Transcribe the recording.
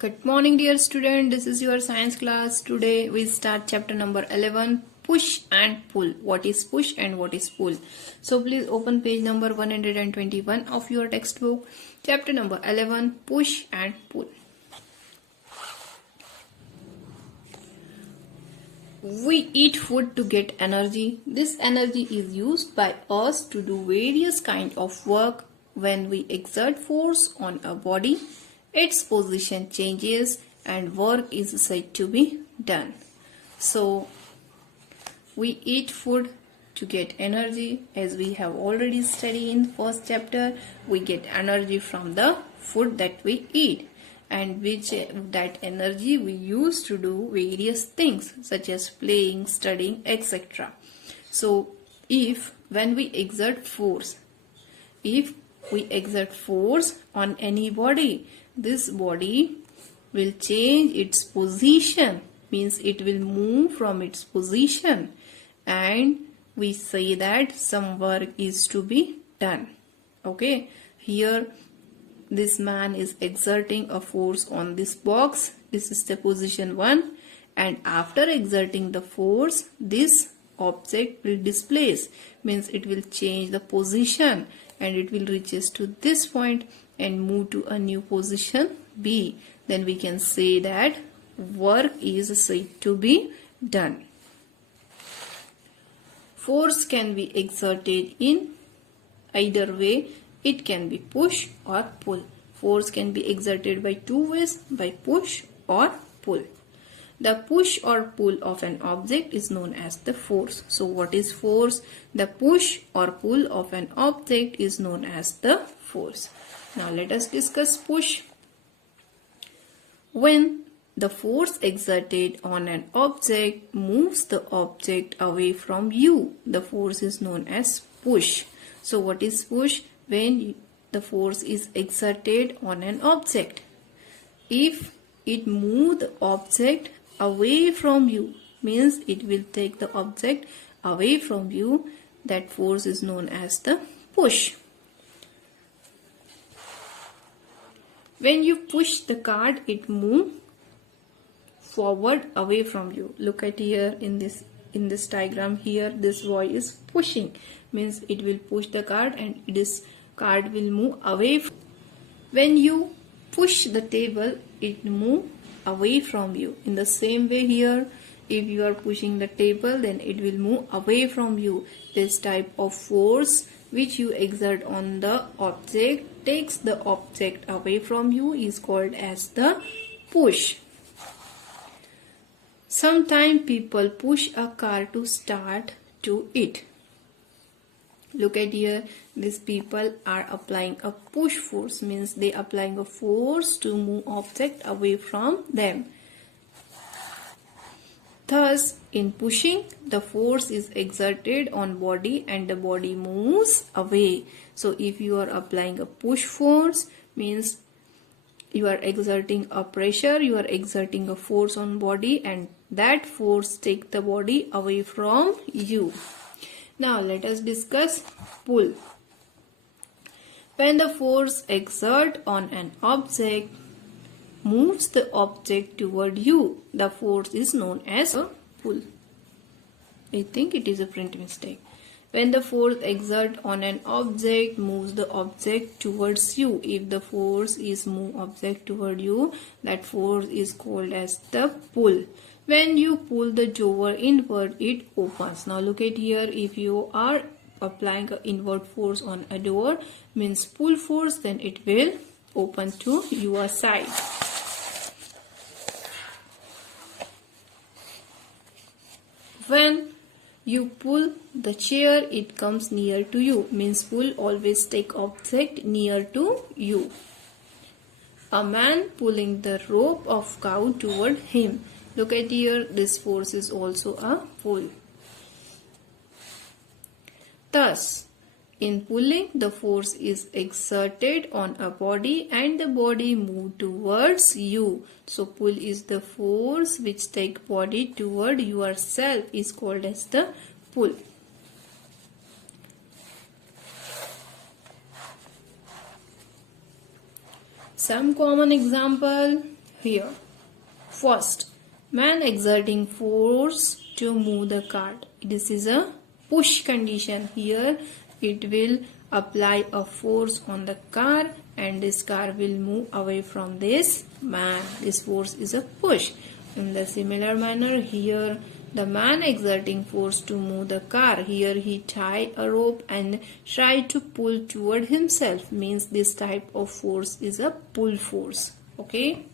Good morning, dear student. This is your science class. Today we start chapter number 11, push and pull. What is push and what is pull? So please open page number 121 of your textbook. Chapter number 11, push and pull. We eat food to get energy. This energy is used by us to do various kind of work. When we exert force on a body, its position changes and work is said to be done. So we eat food to get energy. As we have already studied in the first chapter, we get energy from the food that we eat, and that energy we use to do various things such as playing, studying, etc. So when we exert force, if we exert force on any body, this body will change its position, means it will move from its position, and we say that some work is to be done. Okay, here this man is exerting a force on this box. This is the position 1, and after exerting the force, this object will displace, means it will change the position and it will reaches to this point and move to a new position B. Then we can say that work is said to be done. Force can be exerted in either way. It can be push or pull. Force can be exerted by two ways, by push or pull. The push or pull of an object is known as the force. So what is force? The push or pull of an object is known as the force. Now let us discuss push. When the force exerted on an object moves the object away from you, the force is known as push. So what is push? When the force is exerted on an object, if it moves the object away from you, means it will take the object away from you, that force is known as the push. When you push the cart, it moves forward away from you. Look at here in this diagram here, this boy is pushing, means it will push the cart and this cart will move away. When you push the table, it moves away from you. In the same way here, if you are pushing the table, then it will move away from you. This type of force which you exert on the object takes the object away from you is called as the push. Sometimes people push a car to start to it. Look at here, these people are applying a push force, means they applying a force to move object away from them. Thus, in pushing, the force is exerted on body and the body moves away. So if you are applying a push force, means you are exerting a pressure, you are exerting a force on body, and that force takes the body away from you. Now let us discuss pull. When the force exerted on an object moves the object toward you, the force is known as a pull. I think it is a print mistake. When the force exerted on an object moves the object towards you, if the force is move object toward you, that force is called as the pull. When you pull the drawer inward, it opens. Now look at here, if you are applying an inward force on a door, means pull force, then it will open to your side. When you pull the chair, it comes near to you, means pull always take object near to you. A man pulling the rope of cow toward him. Look at here, this force is also a pull. Thus, in pulling, the force is exerted on a body and the body moves towards you. So pull is the force which takes body toward yourself, is called as the pull. Some common example here. First, man exerting force to move the cart. This is a push condition. Here it will apply a force on the car and this car will move away from this man. This force is a push. In the similar manner, here the man exerting force to move the car. Here he tie a rope and try to pull toward himself. Means this type of force is a pull force. Okay.